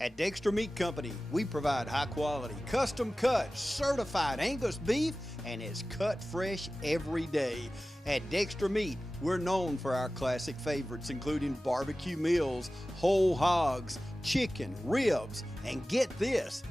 At Dexter Meat Company, we provide high quality, custom cut, certified Angus beef, and it's cut fresh every day. At Dexter Meat, we're known for our classic favorites, including barbecue meals, whole hogs, chicken, ribs, and get this,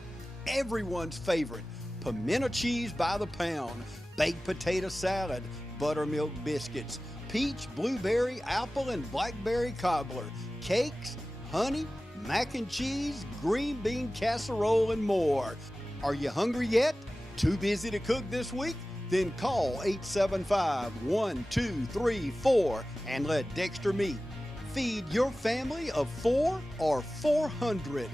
everyone's favorite, pimento cheese by the pound, baked potato salad, buttermilk biscuits, peach, blueberry, apple, and blackberry cobbler, cakes, honey, mac and cheese, green bean casserole, and more. Are you hungry yet? Too busy to cook this week? Then call 875-1234 and let Dexter Meat feed your family of 4 or 400.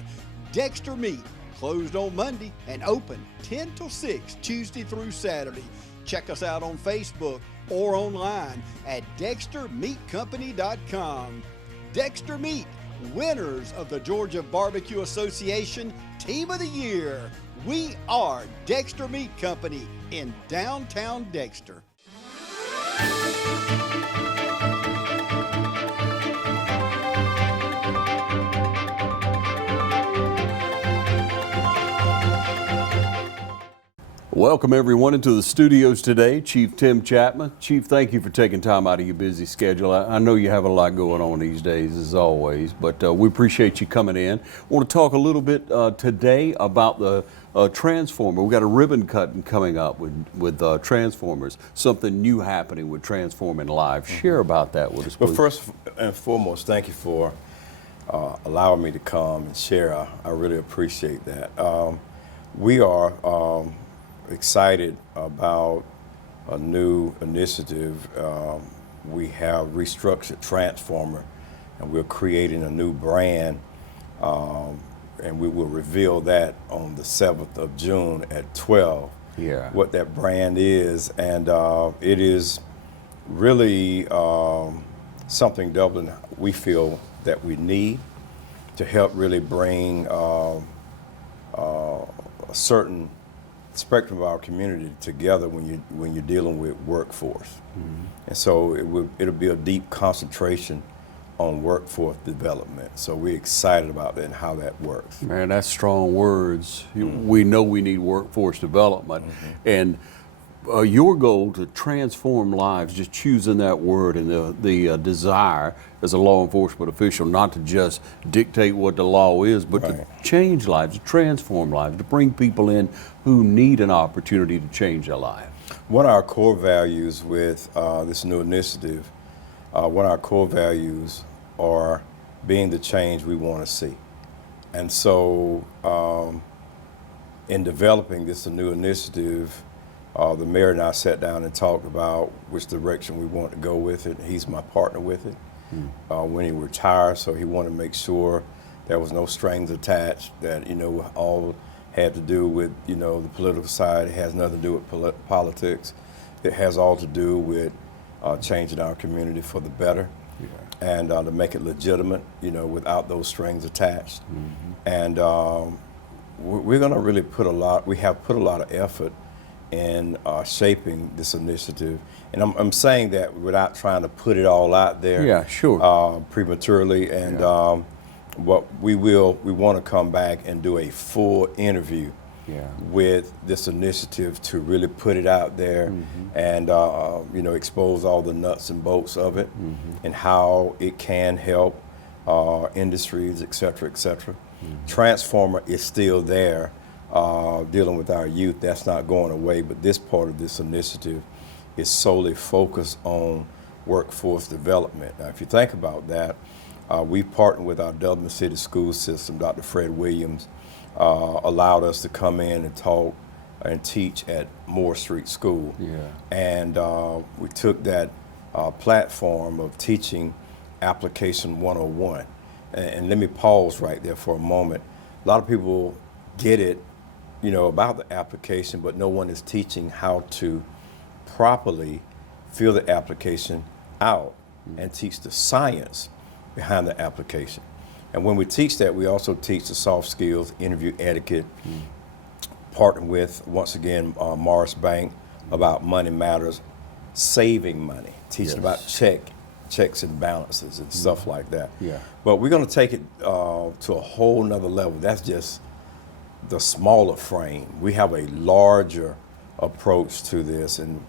Dexter Meat, closed on Monday and open 10 till 6 Tuesday through Saturday. Check us out on Facebook or online at dextermeatcompany.com. Dexter Meat, winners of the Georgia Barbecue Association Team of the Year. We are Dexter Meat Company in downtown Dexter. Welcome everyone into the studios today. Chief Tim Chatman. Chief, thank you for taking time out of your busy schedule. I know you have a lot going on these days as always, but we appreciate you coming in. I want to talk a little bit today about the Transformer. We've got a ribbon cutting coming up with Transformers, something new happening with Transforming Live. Share about that with us, please. Well, first and foremost, thank you for allowing me to come and share. I really appreciate that. We are excited about a new initiative. We have restructured Transformer, and we're creating a new brand, and we will reveal that on the 7th of June at 12. Yeah. What that brand is, and it is really something Dublin we feel that we need to help really bring a certain spectrum of our community together when you're dealing with workforce. Mm-hmm. And so it'll be a deep concentration on workforce development. So we're excited about that and how that works. Man, that's strong words. Mm-hmm. We know we need workforce development. Mm-hmm. And your goal to transform lives, just choosing that word and the desire as a law enforcement official not to just dictate what the law is, but to change lives, to transform lives, to bring people in who need an opportunity to change their life. One of our core values with this new initiative, one of our core values are being the change we want to see. And so in developing this new initiative, the mayor and I sat down and talked about which direction we want to go with it. He's my partner with it. When he retired, so he wanted to make sure there was no strings attached, that, all had to do with, the political side. It has nothing to do with politics. It has all to do with changing our community for the better, and to make it legitimate, without those strings attached. Mm-hmm. And we're going to really we have put a lot of effort in shaping this initiative. And I'm saying that without trying to put it all out there. Yeah, sure. Prematurely. And what we want to come back and do a full interview with this initiative to really put it out there, and expose all the nuts and bolts of it, and how it can help industries, et cetera, et cetera. Transformer is still there. Dealing with our youth, that's not going away, but this part of this initiative is solely focused on workforce development. Now, if you think about that, we've partnered with our Dublin City School System. Dr. Fred Williams allowed us to come in and talk and teach at Moore Street School. Yeah. And we took that platform of teaching Application 101. And let me pause right there for a moment. A lot of people get it, about the application, but no one is teaching how to properly fill the application out and teach the science behind the application. And when we teach that, we also teach the soft skills, interview etiquette, partner with, once again, Morris Bank about Money Matters, saving money, teaching about checks and balances and stuff like that. Yeah. But we're going to take it to a whole nother level. That's just the smaller frame. We have a larger approach to this, and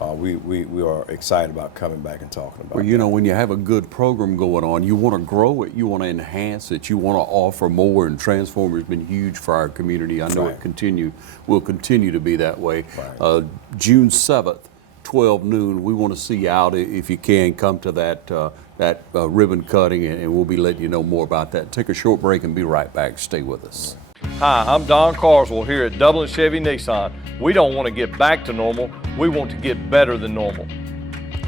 we are excited about coming back and talking about it. Well, you know, when you have a good program going on, you want to grow it, you want to enhance it, you want to offer more, and Transformer has been huge for our community. I know it will continue to be that way. Right. June 7th, 12 noon, we want to see you out. If you can, come to that ribbon cutting, and we'll be letting you know more about that. Take a short break and be right back. Stay with us. Hi, I'm Don Carswell here at Dublin Chevy Nissan. We don't want to get back to normal, we want to get better than normal.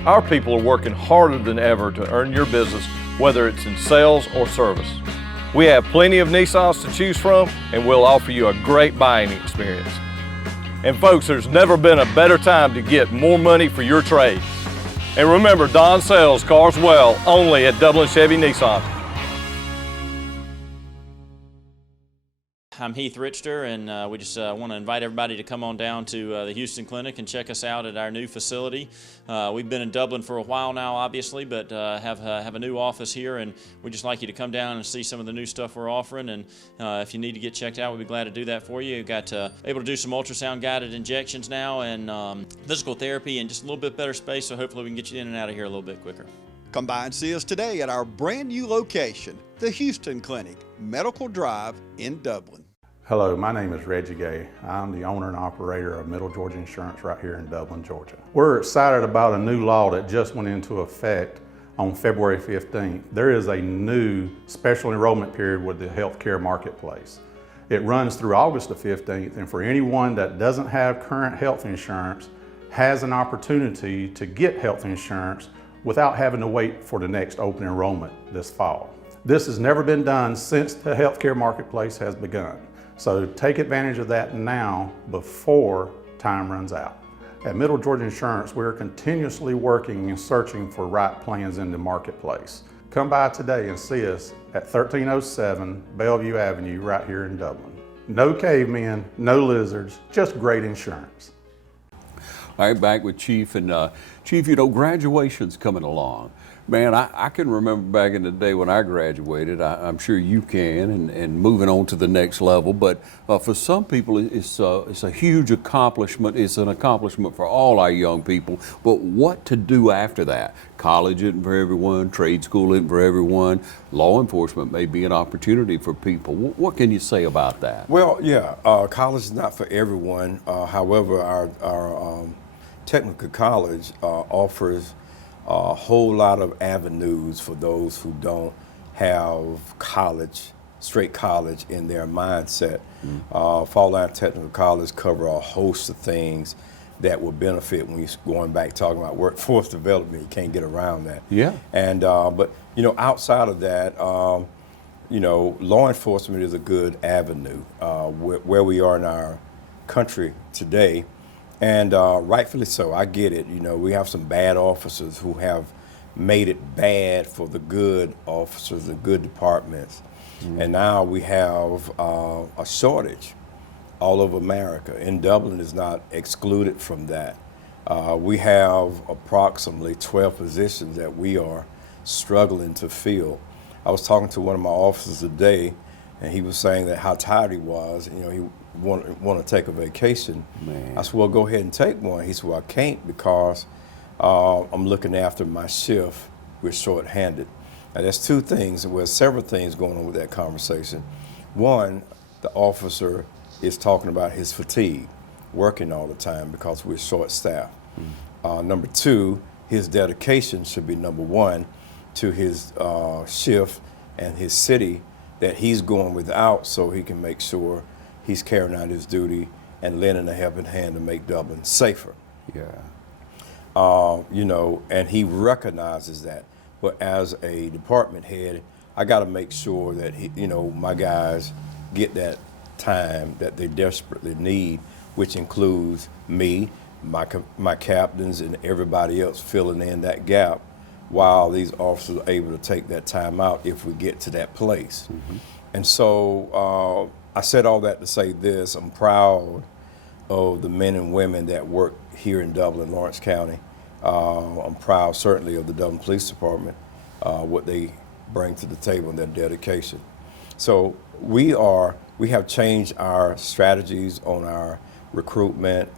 Our people are working harder than ever to earn your business, whether it's in sales or service. We have plenty of Nissans to choose from, and we'll offer you a great buying experience. And folks, there's never been a better time to get more money for your trade. And remember, Don sells cars well, only at Dublin Chevy Nissan. I'm Heath Richter, and we just want to invite everybody to come on down to the Houston Clinic and check us out at our new facility. We've been in Dublin for a while now, obviously, but have a new office here, and we'd just like you to come down and see some of the new stuff we're offering. And if you need to get checked out, we'd be glad to do that for you. We've got able to do some ultrasound guided injections now, and physical therapy, and just a little bit better space, so hopefully we can get you in and out of here a little bit quicker. Come by and see us today at our brand new location, the Houston Clinic, Medical Drive in Dublin. Hello, my name is Reggie Gay. I'm the owner and operator of Middle Georgia Insurance right here in Dublin, Georgia. We're excited about a new law that just went into effect on February 15th. There is a new special enrollment period with the healthcare marketplace. It runs through August the 15th, and for anyone that doesn't have current health insurance has an opportunity to get health insurance without having to wait for the next open enrollment this fall. This has never been done since the healthcare marketplace has begun. So take advantage of that now before time runs out. At Middle Georgia Insurance, we're continuously working and searching for right plans in the marketplace. Come by today and see us at 1307 Bellevue Avenue right here in Dublin. No cavemen, no lizards, just great insurance. All right, back with Chief, and Chief, you know, graduation's coming along. Man, I can remember back in the day when I graduated, I'm sure you can, and moving on to the next level, but for some people it's a huge accomplishment. It's an accomplishment for all our young people, but what to do after that? College isn't for everyone, trade school isn't for everyone, law enforcement may be an opportunity for people. What can you say about that? Well, yeah, college is not for everyone. However, our technical college offers a whole lot of avenues for those who don't have college, straight college in their mindset. Fall Line Technical College cover a host of things that will benefit when you're going back talking about workforce development. You can't get around that. Yeah. And but you know, outside of that, you know, law enforcement is a good avenue where we are in our country today. And rightfully so, I get it. You know, we have some bad officers who have made it bad for the good officers, the good departments. And now we have a shortage all over America. And Dublin is not excluded from that. We have approximately 12 positions that we are struggling to fill. I was talking to one of my officers today, and he was saying that how tired he was. You know, he want to take a vacation. Man. I said, well, go ahead and take one. He said, well, I can't because I'm looking after my shift. We're short-handed. Now, there's two things. Well, several things going on with that conversation. One, the officer is talking about his fatigue, working all the time because we're short-staffed. Number two, his dedication should be number one to his shift and his city that he's going without, so he can make sure he's carrying out his duty and lending a helping hand to make Dublin safer. Yeah. You know, and he recognizes that. But as a department head, I got to make sure that you know, my guys get that time that they desperately need, which includes me, my captains, and everybody else filling in that gap while these officers are able to take that time out if we get to that place. And so I said all that to say this: I'm proud of the men and women that work here in Dublin, Lawrence County. I'm proud certainly of the Dublin Police Department, what they bring to the table and their dedication. So we have changed our strategies on our recruitment.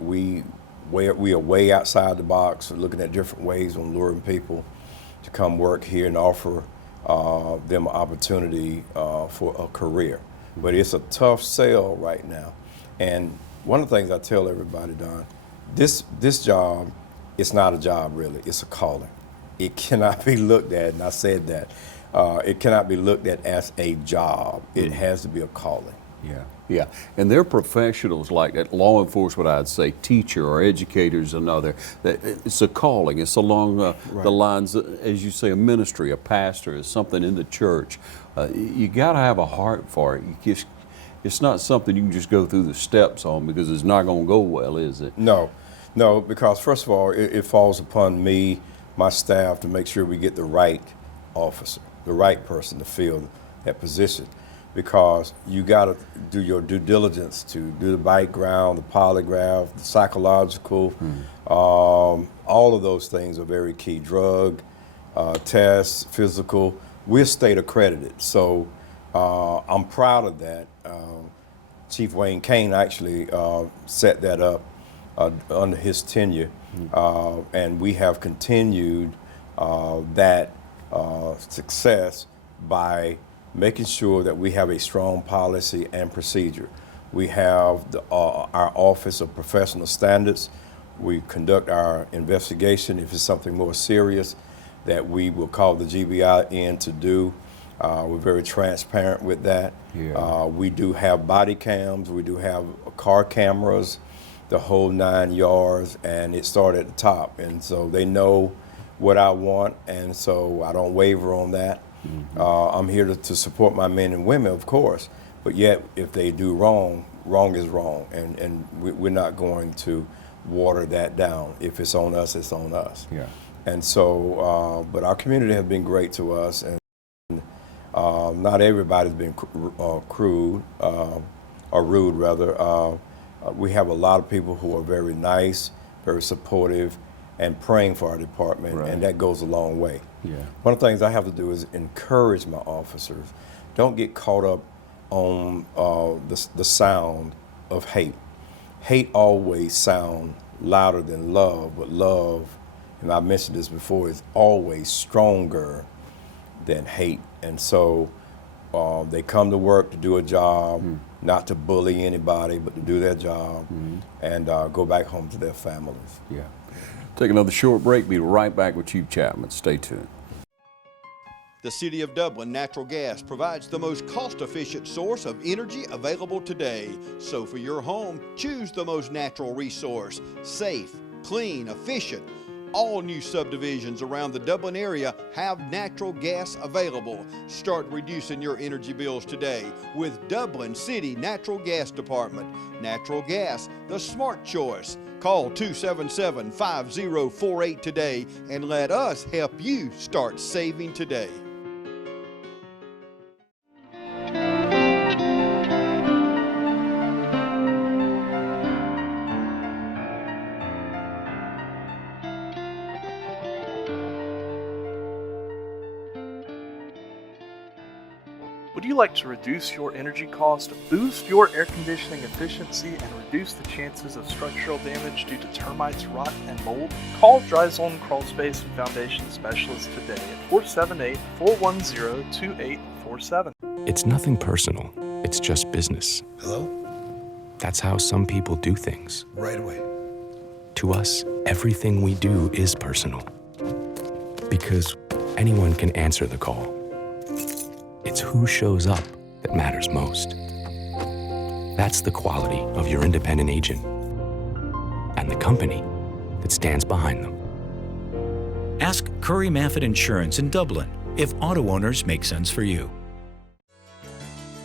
We are way outside the box, looking at different ways on luring people to come work here and offer them an opportunity for a career. But it's a tough sell right now. And one of the things I tell everybody, Don, this job, it's not a job really, it's a calling. It cannot be looked at, and I said that, it cannot be looked at as a job. It has to be a calling. Yeah, and they're professionals like that. Law enforcement, I'd say, teacher or educators, another. It's a calling. It's along the lines, as you say, a ministry, a pastor, is something in the church. You got to have a heart for it. It's not something you can just go through the steps on, because it's not going to go well, is it? No, because first of all, it falls upon me, my staff, to make sure we get the right officer, the right person to fill that position. Because you got to do your due diligence to do the background, the polygraph, the psychological, all of those things are very key. Drug tests, physical. We're state accredited, so I'm proud of that. Chief Wayne Kane actually set that up under his tenure, and we have continued that success by making sure that we have a strong policy and procedure. We have our Office of Professional Standards. We conduct our investigation if it's something more serious that we will call the GBI in to do. We're very transparent with that. Yeah. We do have body cams, we do have car cameras, the whole 9 yards, and it started at the top. And so they know what I want, and so I don't waver on that. I'm here to support my men and women, of course, but yet if they do wrong, wrong is wrong, and we're not going to water that down. If it's on us, it's on us. Yeah. And so, but our community has been great to us, and not everybody's been crude, or rude rather. We have a lot of people who are very nice, very supportive, and praying for our department, and that goes a long way. Yeah. One of the things I have to do is encourage my officers. Don't get caught up on the sound of hate. Hate always sounds louder than love, but love, and I mentioned this before, is always stronger than hate. And so they come to work to do a job, not to bully anybody, but to do their job and go back home to their families. Yeah. Take another short break. Be right back with Chief Chatman. Stay tuned. The City of Dublin Natural Gas provides the most cost-efficient source of energy available today. So for your home, choose the most natural resource. Safe, clean, efficient. All new subdivisions around the Dublin area have natural gas available. Start reducing your energy bills today with Dublin City Natural Gas Department. Natural gas, the smart choice. Call 277-5048 today and let us help you start saving today. Would you like to reduce your energy cost, boost your air conditioning efficiency, and reduce the chances of structural damage due to termites, rot, and mold? Call Dry Zone Crawl Space and Foundation Specialists today at 478-410-2847. It's nothing personal. It's just business. Hello? That's how some people do things. Right away. To us, everything we do is personal. Because anyone can answer the call. It's who shows up that matters most. That's the quality of your independent agent and the company that stands behind them. Ask Curry Maffett Insurance in Dublin if auto owners make sense for you.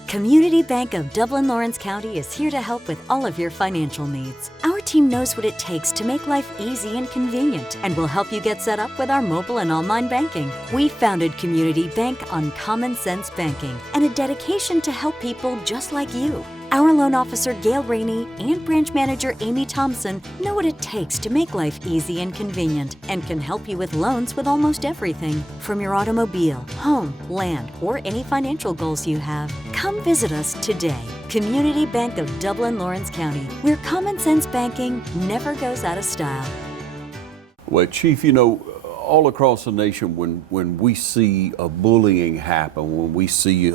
Community Bank of Dublin Lawrence County is here to help with all of your financial needs. Our team knows what it takes to make life easy and convenient, and will help you get set up with our mobile and online banking. We founded Community Bank on common sense banking and a dedication to help people just like you. Our loan officer Gail Rainey and branch manager Amy Thompson know what it takes to make life easy and convenient and can help you with loans with almost everything. From your automobile, home, land, or any financial goals you have, come visit us today. Community Bank of Dublin, Lawrence County, where common sense banking never goes out of style. Well, Chief, you know, all across the nation, when we see a bullying happen, when we see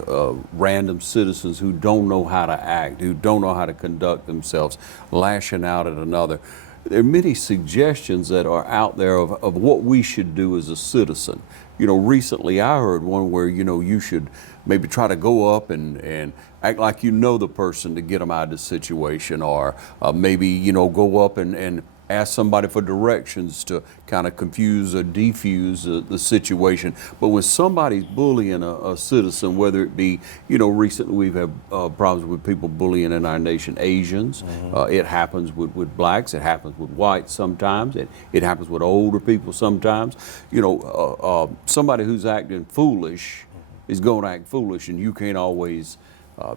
random citizens who don't know how to act, who don't know how to conduct themselves, lashing out at another, there are many suggestions that are out there of what we should do as a citizen. You know, recently I heard one where, you know, you should maybe try to go up and act like you know the person to get them out of the situation, or maybe, you know, go up and ask somebody for directions to kind of confuse or defuse the situation. But when somebody's bullying a citizen, whether it be, you know, recently we've had problems with people bullying in our nation Asians. It happens with blacks, it happens with whites sometimes, it happens with older people sometimes. You know, somebody who's acting foolish is going to act foolish, and you can't always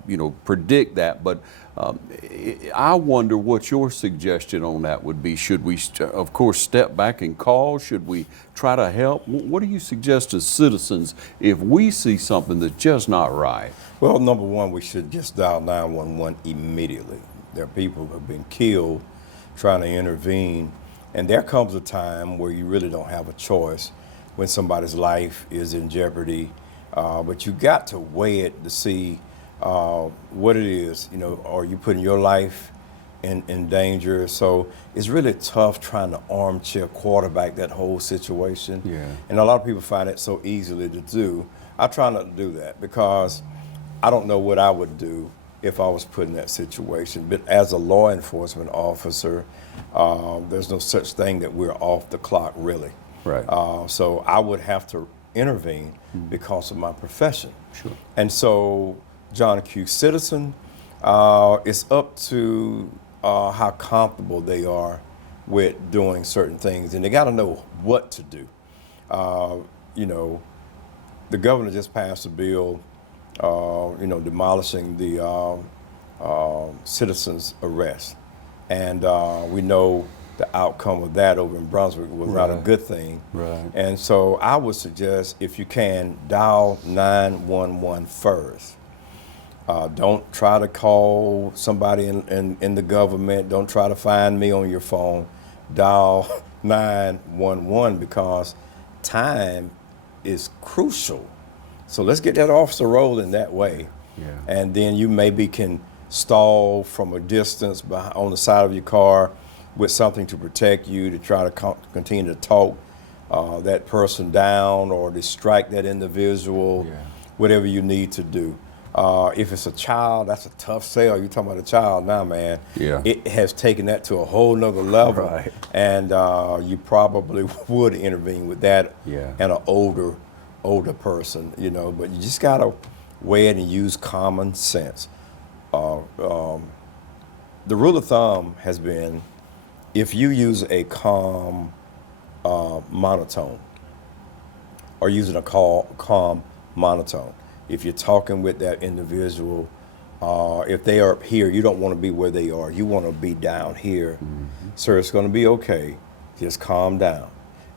you know, predict that, but I wonder what your suggestion on that would be. Should we, of course, step back and call? Should we try to help? What do you suggest as citizens if we see something that's just not right? Well, number one, we should just dial 911 immediately. There are people who have been killed trying to intervene, and there comes a time where you really don't have a choice when somebody's life is in jeopardy, but you got to weigh it to see what it is. You know, are you putting your life in danger? So it's really tough trying to armchair quarterback that whole situation. Yeah. And a lot of people find it so easily to do. I try not to do that because I don't know what I would do if I was put in that situation. But as a law enforcement officer, there's no such thing that we're off the clock, really. Right. So I would have to intervene because of my profession. Sure. And so, John Q. Citizen, it's up to how comfortable they are with doing certain things, and they got to know what to do. You know, the governor just passed a bill, you know, demolishing the citizens' arrest, and we know the outcome of that over in Brunswick was not a good thing. Right. And so I would suggest, if you can, dial 911 first. Don't try to call somebody in the government. Don't try to find me on your phone. Dial 911 because time is crucial. So let's get that officer rolling that way. Yeah. And then you maybe can stall from a distance on the side of your car with something to protect you, to try to continue to talk that person down or distract that individual, whatever you need to do. If it's a child, that's a tough sell. You're talking about a child now, man. Yeah. It has taken that to a whole nother level. Right. And you probably would intervene with that and an older person, you know, but you just gotta weigh it and use common sense. The rule of thumb has been, if you use a calm monotone, or using a calm monotone, if you're talking with that individual, if they are up here, you don't want to be where they are. You want to be down here. Sir, it's going to be okay. Just calm down.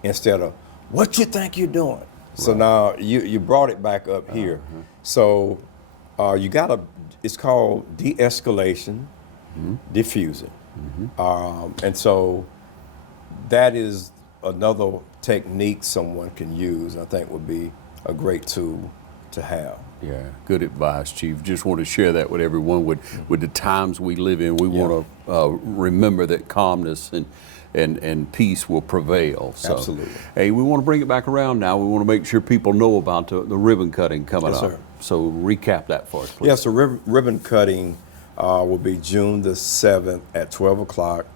Instead of, what you think you're doing? Right. So now you brought it back up here. So you got to, it's called de-escalation, diffusing. And so that is another technique someone can use, I think would be a great tool to have. Yeah, good advice, Chief. Just want to share that with everyone. With the times we live in, we want to remember that calmness and peace will prevail. So, absolutely. Hey, we want to bring it back around now. We want to make sure people know about the ribbon cutting coming up. Sir. So recap that for us, please. Yes, the ribbon cutting will be June the 7th at 12 o'clock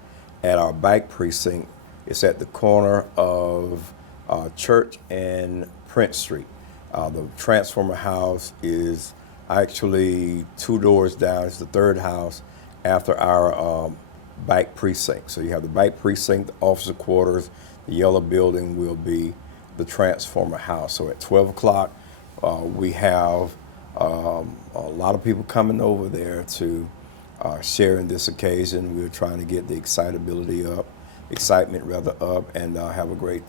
at our bike precinct. It's at the corner of Church and Prince Street. The transformer house is actually 2 doors down. It's the 3rd house after our bike precinct. So you have the bike precinct, the officer quarters, the yellow building will be the transformer house. So at 12 o'clock, we have a lot of people coming over there to sharing this occasion. We're trying to get the excitement up, and have a great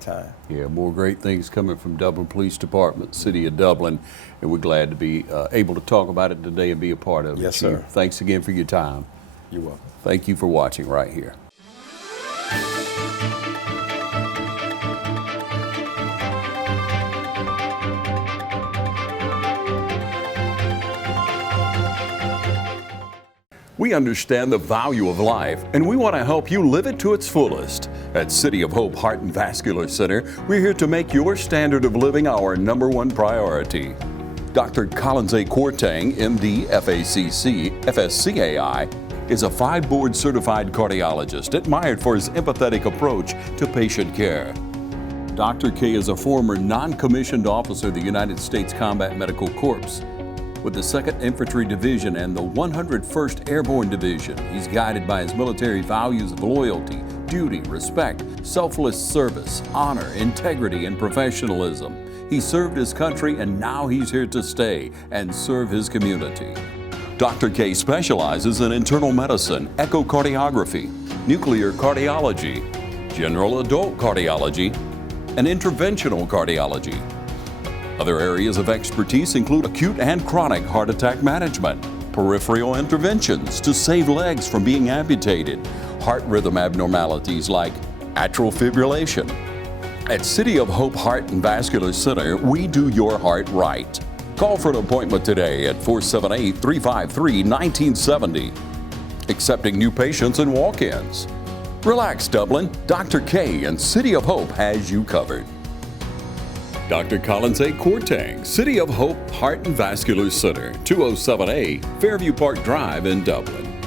time. Yeah, more great things coming from Dublin Police Department, City of Dublin, and we're glad to be able to talk about it today and be a part of it. Yes, Chief. sir. Thanks again for your time. You're welcome. Thank you for watching right here. We understand the value of life, and we want to help you live it to its fullest. At City of Hope Heart and Vascular Center, we're here to make your standard of living our #1 priority. Dr. Collins A. Kortang, MD, FACC, FSCAI, is a 5-board certified cardiologist admired for his empathetic approach to patient care. Dr. K is a former non-commissioned officer of the United States Combat Medical Corps. With the 2nd Infantry Division and the 101st Airborne Division, he's guided by his military values of loyalty, duty, respect, selfless service, honor, integrity, and professionalism. He served his country, and now he's here to stay and serve his community. Dr. K specializes in internal medicine, echocardiography, nuclear cardiology, general adult cardiology, and interventional cardiology. Other areas of expertise include acute and chronic heart attack management, peripheral interventions to save legs from being amputated, heart rhythm abnormalities like atrial fibrillation. At City of Hope Heart and Vascular Center, we do your heart right. Call for an appointment today at 478-353-1970. Accepting new patients and walk-ins. Relax, Dublin. Dr. K and City of Hope has you covered. Dr. Collins A. Kortang, City of Hope Heart and Vascular Center, 207A, Fairview Park Drive in Dublin.